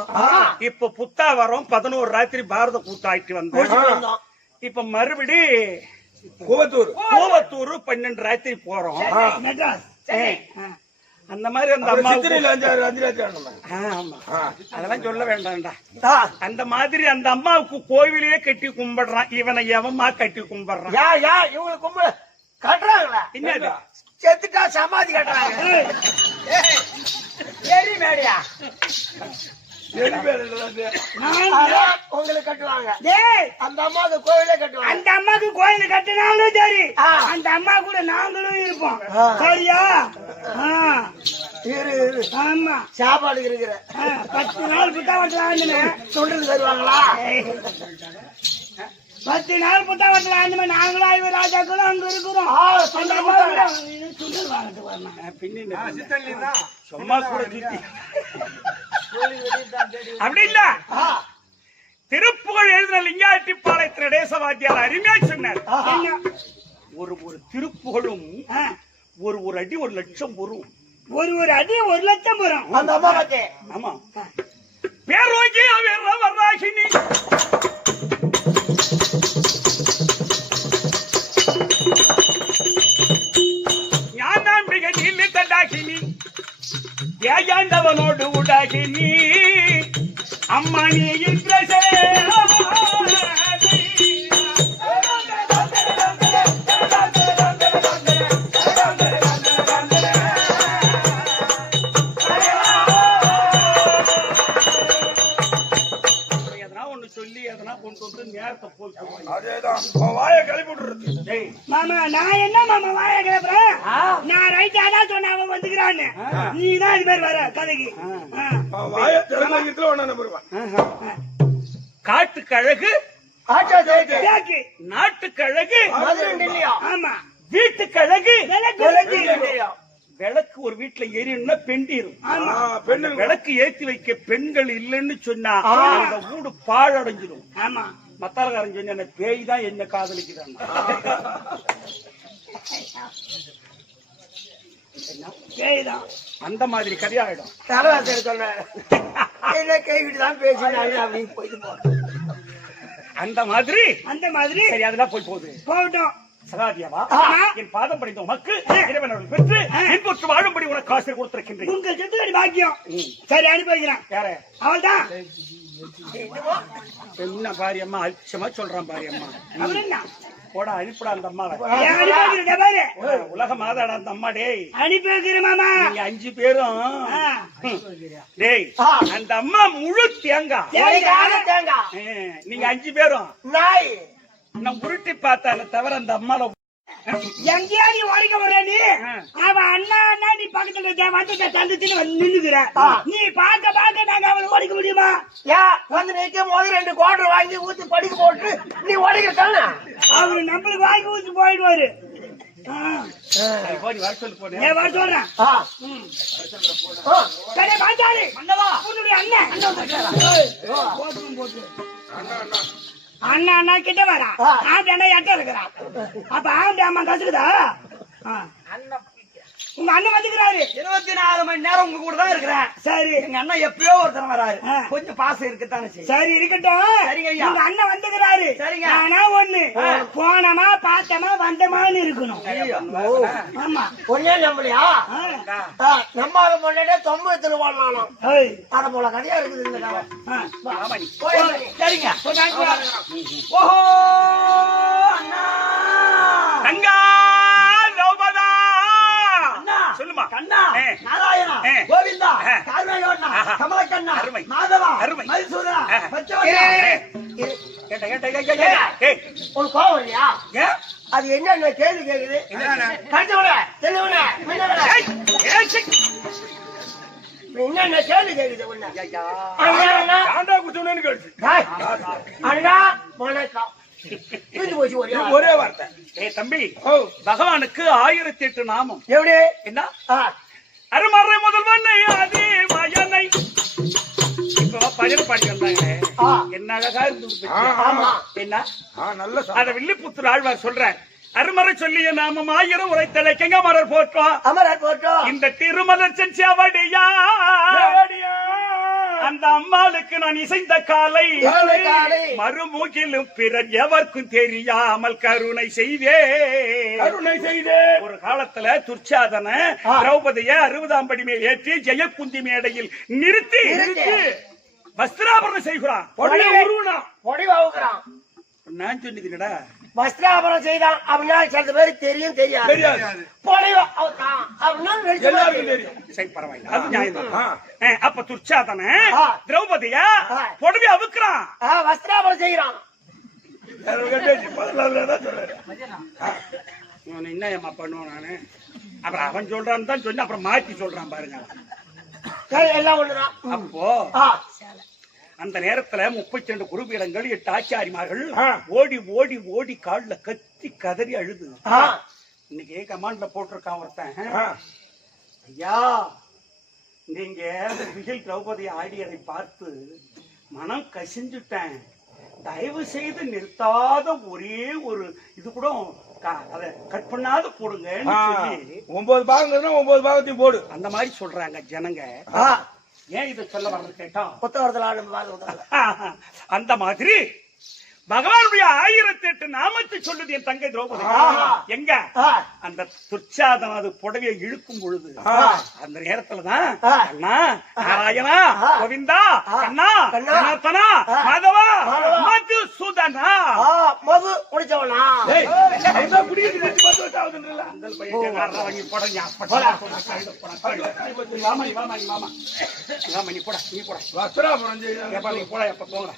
இப்ப புத்தாவரம் 11 ராத்திரி பாரத கூத்தாயிட்டு வந்தோம். இப்ப மறுபடி கோவத்தூர் 12 ராத்திரி போறோம். அந்த மாதிரி அந்த அம்மா அதெல்லாம் சொல்ல வேண்டாம்டா. அந்த மாதிரி அந்த அம்மாவுக்கு கோவிலையே கட்டி கும்பிடுறான். இவனை எவமா கட்டி கும்பிடுறான்? இவங்களுக்கு கும்பிட கட்டுறாங்களா? என்னது செத்துட்டா சமாதி கட்டுறாங்க. எரி மேடையா உங்களுக்கு கட்டுவாங்க. அந்த அம்மாவுக்கு கோயிலே கட்டுவாங்க. அந்த அம்மாக்கு கோயில் கட்டினாலும் சரி, அந்த அம்மா கூட நாங்களும் இருப்போம். சரியா? ஆமா, சாப்பாடு இருக்கிற 10 நாள் புத்தாவட்டத்தில் சொல்றது தருவாங்களா? 10 நாள் புத்தாவட்டத்தில் ஆண்டுமே நாங்களும் ஐவர் ராஜாக்களும் அங்க இருக்கிறோம். சும்மா கூட அப்படி இல்ல. திருப்புகழ் எழுதின லிங்காட்டிப்பாளையத்தின் நடேசவாத்தியார் அருமையா சொன்னார். ஒரு திருப்புகழும் ஒரு அடி 1 லட்சம் வரும். ஒரு அடி 1 லட்சம் வரும். அந்த அம்மா பத்தே. ஆமா, பேரோங்கி வராகினி ஞானாம்பிகை நீலி தண்டாகினி ஏயாண்டவனோடு உடாகினி அம்மா நீ இன்றசே மாமா நான் என்ன மாமா வாய கிளப்புறேன்? நான் ரைட்டா தான் சொன்ன அவன் வந்துக்கிறான்னு. நீ தான் இது மாதிரி வர கதைக்கு. காட்டுக்கழகு நாட்டுக்கழகு ஆமா, வீட்டுக்கழகு விளக்கு ஒரு வீட்டுல எரியணும்னா பெண்டிரும். விளக்கு ஏற்றி வைக்க பெண்கள் இல்லைன்னு சொன்னா அந்த வீடு பாழடைஞ்சிடும். ஆமா, மத்தாரக்காரன் சொன்ன என்ன பேய் தான் என்ன காதலிக்கிறாங்க. அந்த மாதிரி கதையாயிடும். தலைவாசர் சொன்ன கைவிட்டுதான் பேசினாங்க அப்படின்னு போயிட்டு அந்த மாதிரி சரி, அதெல்லாம் போகுது போகட்டும். சகாதியாவா, என் பாதம் படித்த உமக்கு இறைவன் அருள் பெற்று இன்புற்று வாழும்படி உனக்கு காசு கொடுத்திருக்கின்றேன். உங்கள் செத்துக்கடி பாக்கியம். சரி, அனுப்பி வைக்கிறேன். யாரு? அவள் தான். என்ன பாரியம்மா அச்சமா சொல்றான் பாரியம்மா. அவர் என்ன போடா அனுப்பிடா அந்த அம்மாவை. உலக மாதாடா அந்த அம்மா. டேய் அனுப்பி வைக்கிறேன் மாமா. நீங்க 5 பேரும் டேய் அந்த அம்மா முழு தேங்காய். நீங்க 5 பேரும் நாய் நான் உருட்டி பார்த்தால தவிர அந்த அம்மால எங்கேயா நீ உடைக்க வர? நீ அவன் அண்ணா அண்ணா நீ பக்கத்துல இருக்க வந்து தந்துச்சுன்னு வந்து நின்னுக்குற. நீ பார்க்க நாங்க அவளை உடைக்க முடியுமா? வந்து நிற்கும் போது 2 குவார்டர் வாங்கி ஊத்தி படிக்க போட்டு நீ உடைக்க அவரு நம்மளுக்கு வாங்கி ஊத்தி போயிடுவாரு. வர சொல்றேன். அண்ணா அண்ணா கிட்ட வரா ஆண்டி அண்ணா எட்ட இருக்கிறான். அப்ப ஆண்டி அம்மா கத்துக்குதா? உங்க அண்ணன் வந்துக்கிறாரு. 24 மணி நேரம் உங்க கூட தான் இருக்கிறேன். சரி, எங்க அண்ணன் எப்பயோ ஒருத்தர் வராரு. கொஞ்சம் பாசம் இருக்குதானே. சரி, இருக்கட்டும். சரிங்க, உங்க அண்ணன் வந்துக்கிறாரு. சரிங்க, ஆனா ஒண்ணு போனமா பார்த்தமா வந்தமான்னு இருக்கணும். ஆமா, ஒன்னே நம்பலையா? நம்பாத முன்னாடியே 90 வாழலாம். அத போல கதையா இருக்குது இந்த கதை. சரிங்க. ஓஹோ அண்ணா தங்கா கமலக்கண்ணா, அருமை. மாதவா, அருமை. மதுசூதனா, ஆ. பச்சவண்ணா. ஏய், ஏய், உனக்கு கோவம் இல்லையா? ஏன்? அது என்ன கேள்வி கேக்குது? கடிச்சவன, தெளிவன, மின்னவன. ஏய், ஏய், சீ. என்ன கேள்வி கேக்குது உன்னை? ஐயா. அண்ணா, ஆண்டா குடிச்சவனு கேட்டு டேய், அண்ணா, வணக்கம். புரிஞ்சு போச்சு ஒரே ஆள். ஒரே வார்த்தை. ஏய் தம்பி, ஓ, பகவானுக்கு 1008 நாமம். எப்படி? என்ன? ஆ, அருமறை முதல்வனை அதே மயனை. இப்போ பஜனை பாடி வந்தாங்களே, ஆ. என்ன அழகா இருந்தது ஆ, பத்தியா? ஆமா. என்ன? நல்ல அத வில்லிபுத்தூர் ஆழ்வார் சொல்ற அருமறை சொல்லிய நாமம் 1000 உரைத்தலை கெங்கமரர் போற்றோம். அமரர் போட்டோம். இந்த திருமலர் செஞ்சவடியா சாவடியா. அந்த அம்மாளுக்கு நான் இசைந்த காலை காலை. மறுமூக்கிலும் பிறர் எவர்க்கும் தெரியாமல் கருணை செய்தே. கருணை செய்தே. ஒரு காலத்துல துர்ச்சாதன ஆ. திரௌபதியை 60ஆம் படி மேல் ஏற்றி ஜெயக்குந்தி மேடையில் நிறுத்தி வஸ்திராபரணம் செய்கிறான். உடனே உருவனா. பொடிவாவுக்குறான். நான் சொன்னதுடா வஸ்திராபரணம் செய்தான் அப்படின்னா சில பேருக்கு தெரியும் தெரியாது. தெரியாது. பொடிவா அவுத்தான் அப்படின்னா வெளிச்சமா எல்லாருக்கும் தெரியும். தெரியும். சரி பரவாயில்ல, அது நியாயம் ஆ. அப்ப துர்ச்சாதன ஆ. திரௌபதியா ஆ. புடவை அவுக்குறான். வஸ்திராபரணம் செய்யறான். யாரும் கேட்டாச்சு, பதினாலுலதான் சொல்றாரு. இவன் என்ன ஏமா பண்ணுவான் நானு? அப்புறம் அவன் சொல்றான்னு தான் சொன்ன, அப்புறம் மாத்தி சொல்றான் பாருங்க. சரி, எல்லாம் ஒண்ணுதான். அப்போ ஆ, அந்த நேரத்துல 32 குருபீடங்கள் 8 ஆச்சாரிமார்கள் ஆ. ஓடி ஓடி ஓடி கால்ல கத்தி கதறி அழுது. ஆ, இன்னைக்கு கமாண்ட்ல போட்டிருக்கான் ஒருத்தன், ஆ. ஐயா நீங்க விஜய் திரௌபதி ஆடியதை பார்த்து மனம் கசிஞ்சுட்டேன், தயவு செய்து நிறுத்தாத ஒரே ஒரு இது கூட அதை கட் பண்ணாத போடுங்கன்னு சொல்லி 9 பாகங்கள்னா 9 பாகத்தையும் போடு. அந்த மாதிரி சொல்றாங்க ஜனங்க. ஆ. ஏன் இதை சொல்ல வர்றது கேட்டா, புத்தகத்துல ஆரம்பி பாருங்க. அந்த மாதிரி பகவானுடைய 1008 நாமத்தை சொல்லுது என் தங்கை திரௌபதி. ஆஹா. எங்க ஆ, அந்த துர்ச்சாதம் அது புடவையை இழுக்கும் பொழுது ஆ. அந்த நேரத்துலதான் ஆ. அண்ணா நாராயணா ஆ. கோவிந்தா ஆ. கண்ணா கண்ணா. ஜனார்த்தனா ஆ. மாதவா மாதவா. மதுசூதனா மது குடிச்சவனா? ஏய், அவன்தான் குடிக்கிறது நிறுத்தி 10 வருஷம் ஆகுதுன்றல. அந்த பையன் காரணம் வாங்கி போடுங்க. அப்படி வாமா நீ வாமா நீ வாமா வாமா நீ போட நீ போட வஸ்திராபுரம் செய்ய. ஏப்பா நீ போட எப்ப போங்க.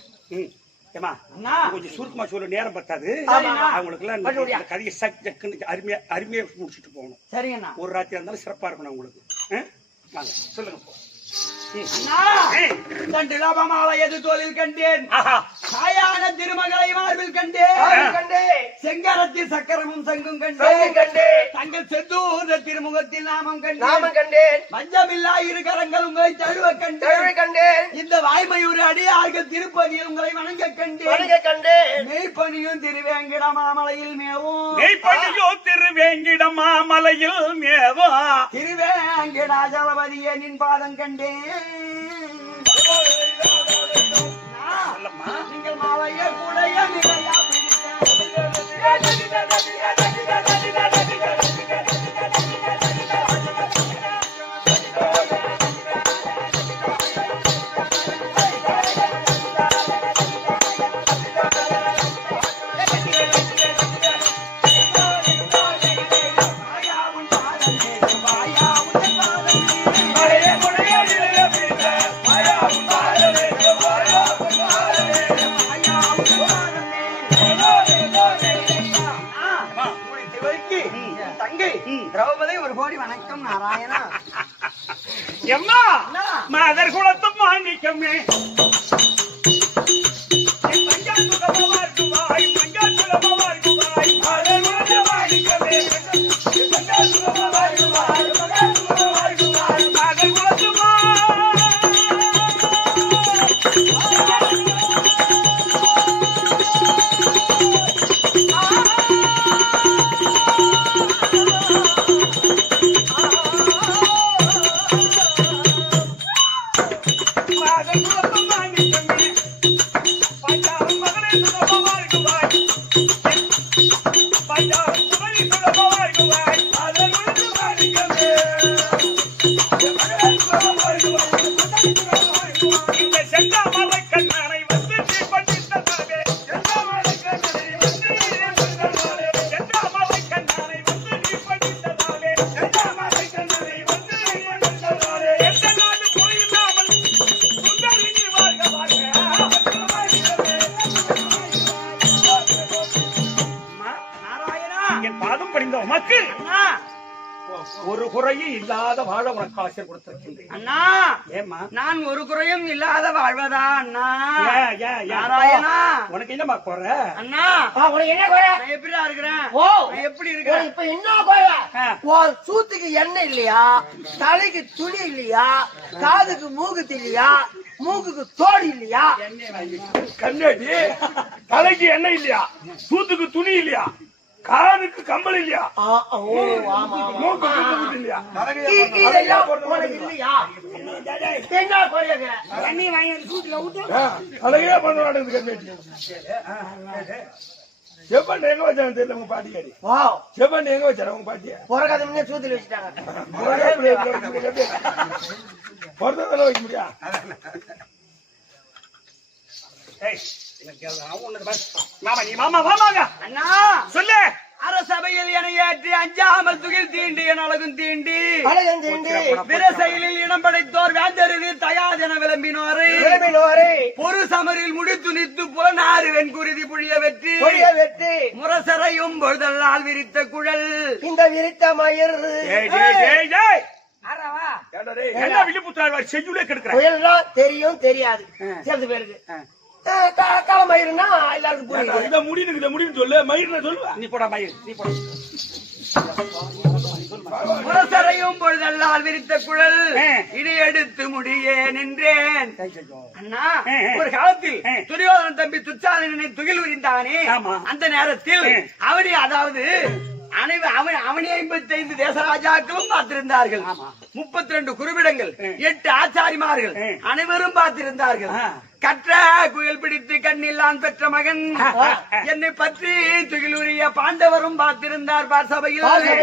ஏமா அண்ணா. கொஞ்சம் சுருக்கமா சொல்ல, நேரம் பத்தாது. சரிண்ணா. அவங்களுக்கு எல்லாம் பண்ணுவியா? இந்த கதையை சக்குன்னு அருமையா அருமையா முடிச்சுட்டு போகணும். சரிங்கண்ணா. ஒரு ராத்திரி இருந்தாலும் சிறப்பா இருக்கணும் உங்களுக்கு. வாங்க சொல்லுங்க போ. அண்ணா, ஏய், தண்டு லாபமாலை எது தோலில் கண்டேன், ஆஹா. சாயான திருமகளை மார்பில் கண்டேன், செங்கரத்தில் சக்கரமும் சங்கும் கண்டேன், தங்கள் செந்தூர திருமுகத்தில் நாமம் கண்டேன், மஞ்சமில்லா இரு கரங்கள் உங்களை தழுவ கண்டேன், இந்த வாய்மையூர் அடியார்கள் திருப்பதியில் உங்களை வணங்க கண்டேன், மெய்ப்பணியும் திருவேங்கிட மாமலையில் மேவும், மெய்ப்பணியோ திருவேங்கிடம் மாமலையில் மேவா திருவேங்கிடா ஜலபதியே நின் பாதம் கண்டேன். சொல்லம்மா. நீங்கள் மாலைய கூடைய நிறையா திரௌபதி ஒரு கோடி வணக்கம் நாராயணா. எம்மா மாதர் குலத்து மாணிக்கமே என் பாதம் பணிந்த உமக்கு அண்ணா ஒரு குறையும் இல்லாத வாழ உனக்கு ஆசை கொடுத்திருக்கின்றேன். அண்ணா ஏம்மா நான் ஒரு குறையும் இல்லாத வாழ்வதா அண்ணா ஏன் நாராயணா உனக்கு என்னமா குறை? அண்ணா உனக்கு என்ன குறை? நான் எப்படிடா இருக்கிறேன் ஓ நான் எப்படி இருக்கிறேன் இப்ப என்ன குறை? ஆ. உன் சூத்துக்கு எண்ணெய் இல்லையா, தலைக்கு துணி இல்லையா, காதுக்கு மூக்குத்தி இல்லையா, மூக்குக்கு தோடு இல்லையா? கண்ணாடி தலைக்கு எண்ணெய் இல்லையா, சூத்துக்கு துணி இல்லையா, காதுக்கு கம்பல் இல்லையா, ஓ ஆமா ஆமா. மூக்குக்கு குத்து இல்லையா, இதெல்லாம் உனக்கு இல்லையா? என்ன குறைங்க? தண்ணி வாங்கி வந்து சூட்டுல ஊத்து. அழகே பண்ண நடக்குது கண்ணாடி. செப்பன் எங்க வச்சாங்க தெரியல உங்க பாட்டியாடி. வா செப்பன் எங்க வச்சாரு உங்க பாட்டிய? பொறக்காத முன்னே சூத்துல வச்சுட்டாங்க. பொறுத்ததெல்லாம் வைக்க முடியா? ஏய், எனக்கு அதெல்லாம் ஒண்ணுது பாரு. மாமா நீ வாங்க அண்ணா சொல்லு. அரசபையில் என ஏற்றி அஞ்சாமல் துகில் தீண்டி என் அழகும் தீண்டி அழகன் தீண்டி விரசையிலில் இடம் படைத்தோர் வேந்தருது தயாதென விளம்பினோரை விளம்பினோரே பொறு சமரில் முடித்து நித்து புலனாறு வெண்குருதி புழிய வெற்றி பொழிய வெற்றி முரசரையும் பொழுதல்லால் விரித்த குழல் இந்த விரித்த மயிர் ஏய், அரவா ஏண்டா டேய், என்ன விழிப்புத்தாழ்வார் செய்யுளே கெடுக்கிற? புயல்னா தெரியும் தெரியாது சேர்ந்து பேருக்கு காலமயிருன்னா எல்லாருக்கும் ஏண்டா, புரியுது. இத முடின்னு சொல்லு, மயிர்ல சொல்லுவா. நீ போடா மயில், நீ போடா. முரசரையும் பொழுதல்லால் விரித்த குழல் ஆ. இனி எடுத்து முடியே நின்றேன் அண்ணா ஆ. ஒரு காலத்தில் துரியோதனன் தம்பி துச்சாதனனை துகில் உரிந்தானே ஆமா. அந்த நேரத்தில் ஆ. அவனே அதாவது அவனே 55 தேசராஜாக்களும் பார்த்திருந்தார்கள் 32 குருவிடங்கள் 8 ஆச்சாரிமார்கள் அனைவரும் பார்த்திருந்தார்கள் கற்ற குயில் பிடித்து கண்ணில்லான் பெற்ற மகன் என்னை பற்றி துகிலுரிய பாண்டவரும் பார்த்திருந்தார் சபையில்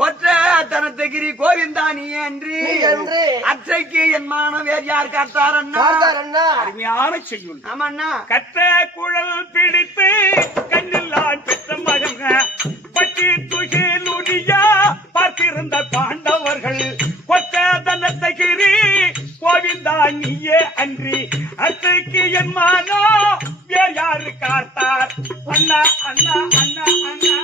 கொற்ற தனத்தகிரி கோவிந்தா நீ என்று அற்றைக்கு என் மானம் வேறு யார் காத்தார் அண்ணா அருமையான செய்யுள். ஆமாண்ணா கற்ற குழல் பிடித்து கண்ணில்லான் பெற்ற மகன் பற்றி துகிலுரியா பார்த்திருந்த பாண்டவர்கள் கொற்ற தனத்தகிரி கோவிந்தா நீயே அன்றி அத்தைக்கு என் மானோ வேறு யாரு காத்தார் அண்ணா அண்ணா அண்ணா அண்ணா.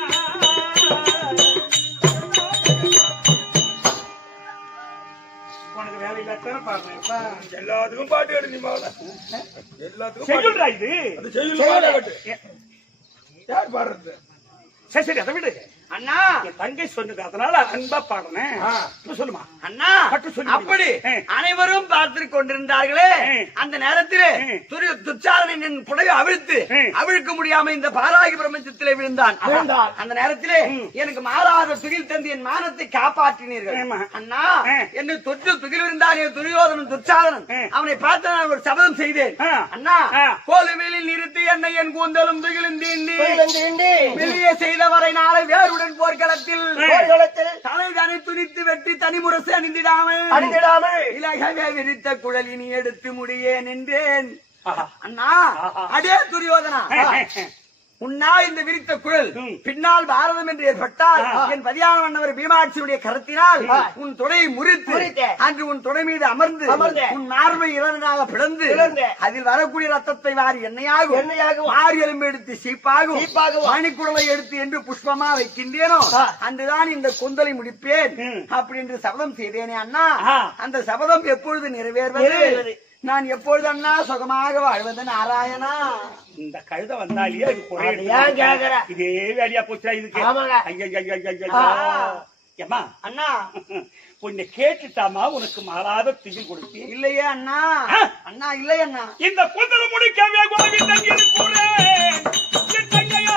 உனக்கு வேலை இல்லாத பாருங்க. எல்லாத்துக்கும் பாட்டு எடு நீ முதல்ல. எல்லாத்துக்கும் பாட்டு. செய்யுள்டா இது. அது செய்யுள் பாட்டு கட்டு. யார் பாடுறது? சரி சரி அதை விடு. அண்ணா என் தங்கை சொன்னது அதனால அன்பா பாடுறேன். இப்ப சொல்லுமா அண்ணா பட்டு சொல்லு. அப்படி ஆ. அனைவரும் பார்த்து கொண்டிருந்தார்களே ஆ. அந்த நேரத்திலே துச்சாதனன் புடவை அவிழ்த்து ஆ. அவிழ்க்க முடியாம இந்த பாராகி பிரபஞ்சத்திலே விழுந்தான் அந்த நேரத்திலே எனக்கு மாறாத துகில் தந்து என் மானத்தை காப்பாற்றினீர்கள் ஆமா. அண்ணா ஆ. என்னை தொற்று துகில் விழுந்தானே துரியோதனன் துச்சாதனன் ஆ. அவனை பார்த்து நான் ஒரு சபதம் செய்தேன் ஆ. அண்ணா ஆ. கோலுவேலில் நிறுத்தி என்னை என் கூந்தலும் துகிலும் தீண்டி தீண்டி வெளியே செய்தவரை நாளை வேறுடன் போர்க்களத்தில் போர்க்களத்தில் தலைதனை துணித்து வெட்டி தனிமுரசு அணிந்திடாமல் அணிந்திடாமல் இலகவே விரித்த குழலினி எடுத்து முடியேன் என்றேன் ஆஹா. அண்ணா அடே துரியோதனா உன்னா இந்த விரித்த குழல் பின்னால் பாரதம் என்று ஏற்பட்டால் என் பதியான மன்னவர் பீமாட்சியுடைய கருத்தினால் உன் தொடையை முறித்து அன்று உன் தொடை மீது அமர்ந்து உன் மார்பை இரண்டாக பிளந்து அதில் வரக்கூடிய ரத்தத்தை வாரி எண்ணெயாகும் ஆறு எலும்பு எடுத்து சீப்பாகும் மணிக்குடலை எடுத்து என்று புஷ்பமா வைக்கின்றேனோ அன்றுதான் இந்த குந்தலை முடிப்பேன் அப்படி என்று சபதம் செய்தேனே அண்ணா அந்த சபதம் எப்பொழுது நிறைவேறுவது நான் எப்பொழுது அண்ணா சுகமாக வாழ்வது நாராயணா இந்த கழுத வந்தாலியா இது குறை ஏன் கேக்குற? இதே வேலையா போச்சா இதுக்கு? ஆமாங்க. ஏம்மா அண்ணா உன்னை கேட்டுட்டாமா உனக்கு மாறாத திகில் கொடுத்தேன் இல்லையே அண்ணா அண்ணா இல்லையே அண்ணா இந்த குந்தல முடிக்கவே கோவிந்தன் என் கூட என் தங்கையா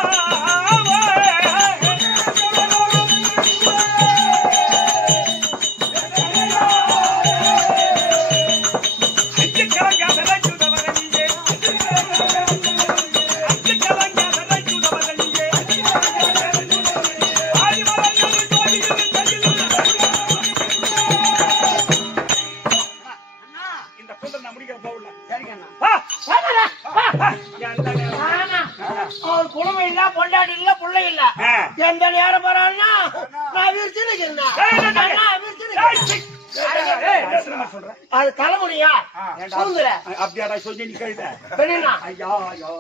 அவன் குடும்பம் இல்ல, பொண்டாட்டி இல்ல, புள்ள இல்ல. எந்த நேரம் போறான்னா நான் விரிச்சு அது தலைமுடியா அப்படியாடா சொல்லி நீ கழுத பெண்ணா ஐயா ஐயா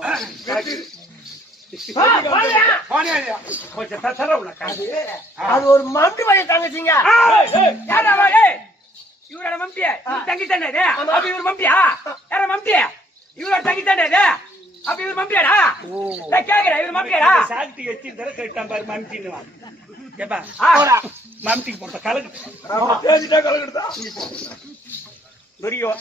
கொஞ்சம் தர உள்ள அது ஒரு மம்பி வழி தங்கச்சிங்க. யாரா அவ? இவரோட மம்பியா? தங்கி தானே இது? அப்ப இவர் மம்பியா? யார மம்பியா? இவரோட தங்கி தானே இது? அப்ப இவர் மம்பியாடா? நான் கேக்குறேன், இவர் மம்பியாடா? சாக்தி வச்சு தர கேட்டான் பாரு மம்டின்னு வா. ஏப்பா போடா. மம்டிக்கு போட்ட கலக்கு பேசிட்டா கலக்கிட்டு துரியோ